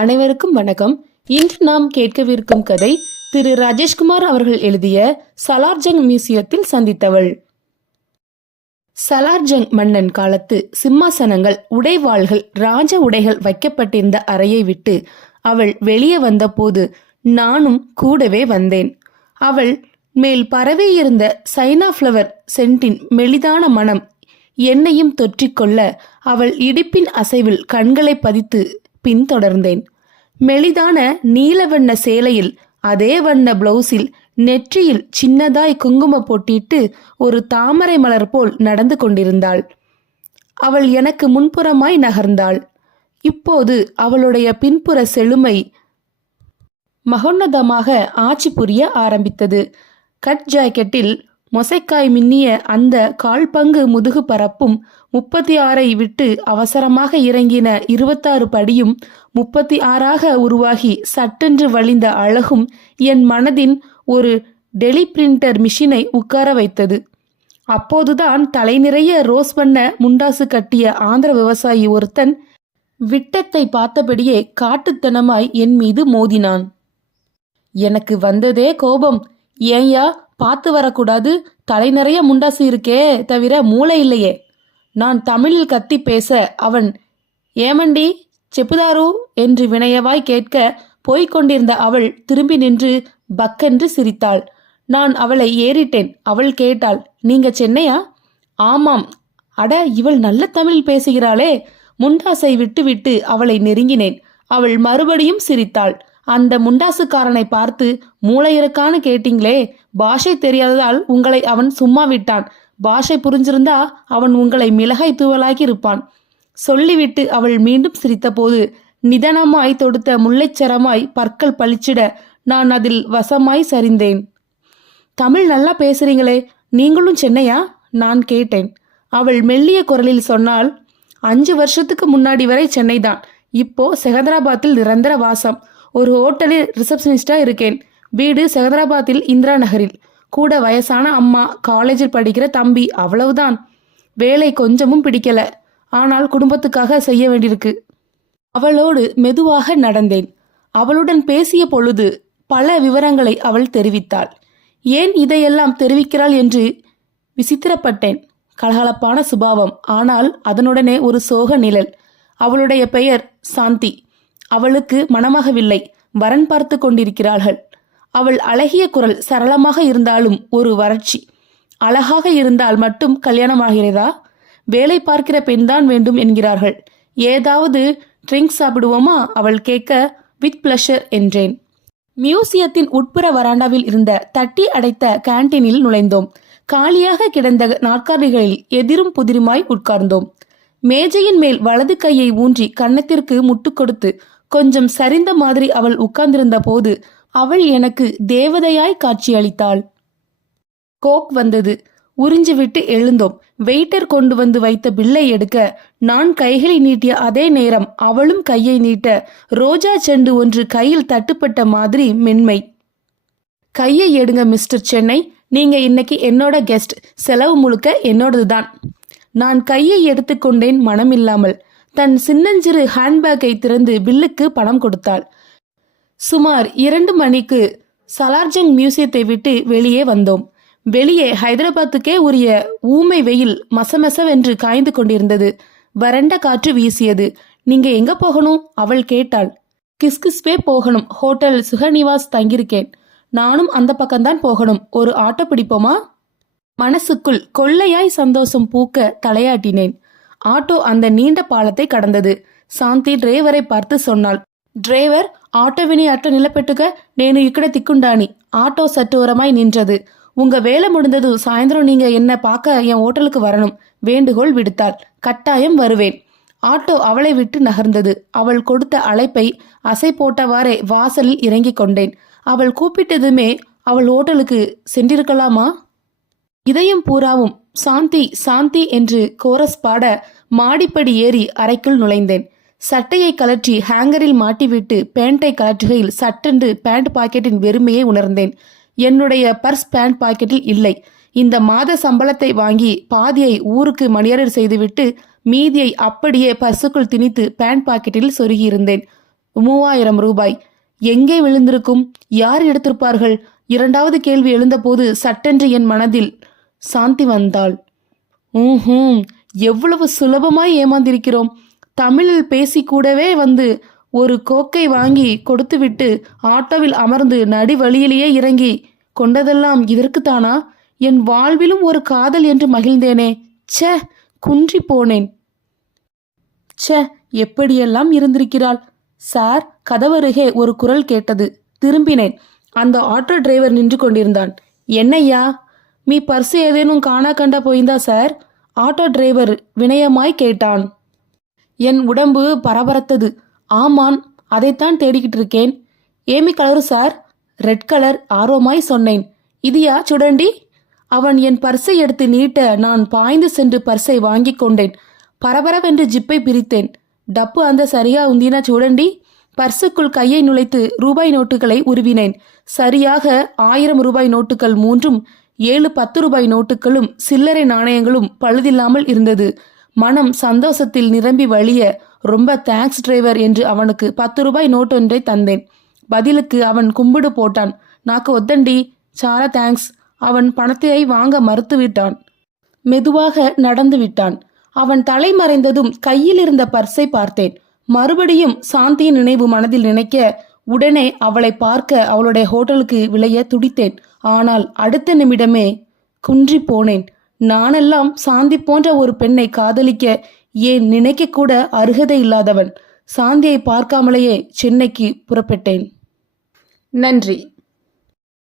அனைவருக்கும் வணக்கம். இன்று நாம் கேட்கவிருக்கும் கதை திரு. ராஜேஷ்குமார் அவர்கள் எழுதிய சலார்ஜங் மியூசியத்தில் சந்தித்தவள். சலார்ஜங் மன்னன் காலத்து சிம்மாசனங்கள் உடைவாள்கள் ராஜ உடைகள் வைக்கப்பட்டிருந்த அறையை விட்டு அவள் வெளியே வந்தபோது நானும் கூடவே வந்தேன். அவள் மேல் பரவியிருந்த சைனா ஃப்ளவர் சென்டின் மெலிதான மனம் என்னையும் தொற்றிக்கொள்ள அவள் இடிப்பின் அசைவில் கண்களை பதித்து பின்தொடர்ந்தேன். மெலிதான நீல வண்ண சேலையில் அதே வண்ண பிளவுஸில் நெற்றியில் சின்னதாய் குங்கும போட்டிட்டு ஒரு தாமரை மலர் போல் நடந்து கொண்டிருந்தாள். அவள் எனக்கு முன்புறமாய் நகர்ந்தாள். இப்போது அவளுடைய பின்புற செழுமை மகோன்னதமாக ஆட்சி புரிய ஆரம்பித்தது. கட் ஜாக்கெட்டில் மொசைக்காய் மின்னிய அந்த கால்பங்கு முதுகு பரப்பும் முப்பத்தி ஆறை விட்டு அவசரமாக இறங்கின இருபத்தாறு படியும் முப்பத்தி ஆறாக உருவாகி சட்டென்று வழிந்த அழகும் என் மனதின் ஒரு டெலி பிரிண்டர் மிஷினை உட்கார வைத்தது. அப்போதுதான் தலை நிறைய ரோஸ் பண்ண முண்டாசு கட்டிய ஆந்திர விவசாயி ஒருத்தன் விட்டத்தை பார்த்தபடியே காட்டுத்தனமாய் என் மீது மோதினான். எனக்கு வந்ததே கோபம். ஏன்யா பார்த்து வரக்கூடாது. தலை நிறைய முண்டாசு இருக்கே தவிர மூளை இல்லையே. நான் தமிழில் கத்தி பேச அவன் ஏமண்டி செப்புதாரு என்று வினயவாய் கேட்க போய்க் கொண்டிருந்த அவள் திரும்பி நின்று பக்கென்று சிரித்தாள். நான் அவளை ஏறிட்டேன் அவள் கேட்டாள். நீங்க சென்னையா? ஆமாம். அட இவள் நல்ல தமிழ் பேசுகிறாளே. முண்டாசை விட்டுவிட்டு அவளை நெருங்கினேன். அவள் மறுபடியும் சிரித்தாள். அந்த முண்டாசுக்காரனை பார்த்து மூளையிறக்கான்னு கேட்டீங்களே பாஷை தெரியாததால் உங்களை அவன் சும்மா விட்டான். பாஷை புரிஞ்சிருந்தா அவன் உங்களை மிளகாய் தூவலாக்கி இருப்பான். சொல்லிவிட்டு அவள் மீண்டும் சிரித்தபோது நிதனமாய் தொடுத்த முல்லைச்சரமாய் பற்கள் பளிச்சிட நான் அதில் வசமாய் சரிந்தேன். தமிழ் நல்லா பேசுறீங்களே நீங்களும் சென்னையா? நான் கேட்டேன். அவள் மெல்லிய குரலில் சொன்னால் அஞ்சு வருஷத்துக்கு முன்னாடி வரை சென்னை தான் இப்போ செகந்தராபாத்தில் நிரந்தர வாசம். ஒரு ஹோட்டலில் ரிசப்ஷனிஸ்டா இருக்கேன். வீடு செகந்தராபாத்தில் இந்திரா நகரில். கூட வயசான அம்மா காலேஜில் படிக்கிற தம்பி அவ்வளவுதான். வேலை கொஞ்சமும் பிடிக்கல. ஆனால் குடும்பத்துக்காக செய்ய வேண்டியிருக்கு. அவளோடு மெதுவாக நடந்தேன். அவளுடன் பேசிய பொழுது பல விவரங்களை அவள் தெரிவித்தாள். ஏன் இதையெல்லாம் தெரிவிக்கிறாள் என்று விசித்திரப்பட்டேன். கலகலப்பான சுபாவம். ஆனால் அதனுடனே ஒரு சோக நிழல். அவளுடைய பெயர் சாந்தி. அவளுக்கு மனமாகவில்லை வரன் பார்த்து கொண்டிருக்கிறார்கள். அவள் அழகிய குரல் சரளமாக இருந்தாலும் ஒரு வறட்சி. அழகாக இருந்தால் மட்டும் கல்யாணமாகிறதா? வேலை பார்க்கிற பெண்தான் வேண்டும் என்கிறார்கள். ஏதாவது ட்ரிங்க்ஸ் சாப்பிடுவோமா? அவள் கேட்க வித் பிளஷர் என்றேன். மியூசியத்தின் உட்புற வராண்டாவில் இருந்த தட்டி அடைத்த கேண்டீனில் நுழைந்தோம். காலியாக கிடந்த நாற்காலிகளில் எதிரும் புதிருமாய் உட்கார்ந்தோம். மேஜையின் மேல் வலது கையை ஊன்றி கன்னத்திற்கு முட்டு கொடுத்து கொஞ்சம் சரிந்த மாதிரி அவள் உட்கார்ந்திருந்த போது அவள் எனக்கு தேவதையாய் காட்சியளித்தாள். கோக் வந்தது. உறிஞ்சிவிட்டு எழுந்தோம். வெயிட்டர் கொண்டு வந்து வைத்த பில்லை எடுக்க நான் கைகளை நீட்டிய அதே நேரம் அவளும் கையை நீட்ட ரோஜா செண்டு ஒன்று கையில் தட்டுப்பட்ட மாதிரி மென்மை. கையை எடுங்க மிஸ்டர் சென்னை. நீங்க இன்னைக்கு என்னோட கெஸ்ட். செலவு முழுக்க என்னோடது தான் நான் கையை எடுத்துக்கொண்டேன் மனமில்லாமல். தன் சின்னஞ்சிறு ஹேண்ட்பேக்கை திறந்து பில்லுக்கு பணம் கொடுத்தாள். சுமார் இரண்டு மணிக்கு சலார்ஜங் மியூசியத்தை விட்டு வெளியே வந்தோம். வெளியே ஹைதராபாத்துக்கே உரிய ஊமை வெயில் மசமசவென்று காய்ந்து கொண்டிருந்தது. வறண்ட காற்று வீசியது. நீங்க எங்க போகணும்? அவள் கேட்டாள். கிஸ்கிஸ்பே போகணும். ஹோட்டல் சுகநிவாஸ் தங்கியிருக்கேன். நானும் அந்த பக்கம்தான் போகணும். ஒரு ஆட்டோ பிடிப்போமா? மனசுக்குள் கொள்ளையாய் சந்தோஷம் பூக்க தலையாட்டினேன். ஆட்டோ அந்த நீண்ட பாலத்தை கடந்தது. சாந்தி டிரைவரை பார்த்து சொன்னாள். டிரைவர் ஆட்டோவினி அட்ட நிலப்பெட்டுக నేను ఇక్కడ திக்குண்டானி ஆட்டோ சற்றோரமாய் நின்றது உங்க வேலை முடிந்தது சாயந்தரம் நீங்க என்ன பார்க்க என் ஹோட்டலுக்கு வரணும் வேண்டுகோள் விடுத்தாள் கட்டாயம் வருவேன் ஆட்டோ அவளை விட்டு நகர்ந்தது அவள் கொடுத்த அழைப்பை அசை போட்டவாறே வாசலில் இறங்கிக் கொண்டேன் அவள் கூப்பிட்டதுமே அவள் ஹோட்டலுக்கு சென்றிருக்கலாமா இதயம் பூராவும் சாந்தி சாந்தி என்று கோரஸ் பாட மாடிப்படி ஏறி அறைக்குள் நுழைந்தேன் சட்டையை கலற்றி ஹேங்கரில் மாட்டிவிட்டு பேண்டை கலற்றுகையில் சட்டென்று பேண்ட் பாக்கெட்டின் வெறுமையை உணர்ந்தேன். என்னுடைய பர்ஸ் பேண்ட் பாக்கெட்டில் இல்லை. இந்த மாத சம்பளத்தை வாங்கி பாதியை ஊருக்கு மணியரர் செய்துவிட்டு மீதியை அப்படியே பர்சுக்குள் திணித்து பேண்ட் பாக்கெட்டில் சொருகியிருந்தேன். மூவாயிரம் ரூபாய். எங்கே விழுந்திருக்கும்? யார் எடுத்திருப்பார்கள்? இரண்டாவது கேள்வி எழுந்தபோது சட்டென்று என் மனதில் சாந்தி வந்தாள். ஊஹூம் எவ்வளவு சுலபமாய் ஏமாந்திருக்கிறோம். தமிழில் பேசி கூடவே வந்து ஒரு கோக்கை வாங்கி கொடுத்துவிட்டு ஆட்டோவில் அமர்ந்து நடி வழியிலேயே இறங்கி கொண்டதெல்லாம் இதற்குத்தானா என் வாழ்விலும் ஒரு காதல் என்று மகிழ்ந்தேனே. ச்சே குன்றி போனேன். ச்சே எப்படியெல்லாம் இருந்திருக்கிறாள்? சார் கதவருகே ஒரு குரல் கேட்டது. திரும்பினேன். அந்த ஆட்டோ டிரைவர் நின்று கொண்டிருந்தான். என்னையா மீ பர்ஸ் ஏதேனும் காணா கண்டா போயிருந்தா சார்? ஆட்டோ டிரைவர் வினயமாய் கேட்டான். என் உடம்பு பரபரத்தது. ஆமான் அதைத்தான் தேடிக்கிட்டு இருக்கேன். ஏமி கலரு சார். ரெட் கலர் ஆர்வமாய் சொன்னேன். இதியா சுடண்டி? அவன் என் பர்ஸை எடுத்து நீட்ட நான் பாய்ந்து சென்று பர்ஸை வாங்கி கொண்டேன். பரபரவென்று ஜிப்பை பிரித்தேன். டப்பு அந்த சரியா உந்தினா சுடண்டி? பர்சுக்குள் கையை நுழைத்து ரூபாய் நோட்டுகளை உருவினேன். சரியாக ஆயிரம் ரூபாய் நோட்டுகள் மூன்றும் ஏழு பத்து ரூபாய் நோட்டுகளும் சில்லறை நாணயங்களும் பழுதில்லாமல் இருந்தது. மனம் சந்தோஷத்தில் நிரம்பி வழிய ரொம்ப தேங்க்ஸ் டிரைவர் என்று அவனுக்கு பத்து ரூபாய் நோட் ஒன்றை தந்தேன். பதிலுக்கு அவன் கும்பிடு போட்டான். நாக்கு ஒத்தண்டி சாரா தேங்க்ஸ் அவன் பணத்தை வாங்க மறுத்துவிட்டான் மெதுவாக நடந்து விட்டான். அவன் தலை மறைந்ததும் கையில் இருந்த பர்ஸை பார்த்தேன். மறுபடியும் சாந்தியின் நினைவு மனதில் நினைக்க உடனே அவளை பார்க்க அவளுடைய ஹோட்டலுக்கு விளைய துடித்தேன். ஆனால் அடுத்த நிமிடமே குன்றி போனேன். நானெல்லாம் சாந்தி போன்ற ஒரு பெண்ணை காதலிக்க ஏன் நினைக்க கூட அருகதை இல்லாதவன்? சாந்தியை பார்க்காமலேயே சென்னைக்கு புறப்பட்டேன். நன்றி.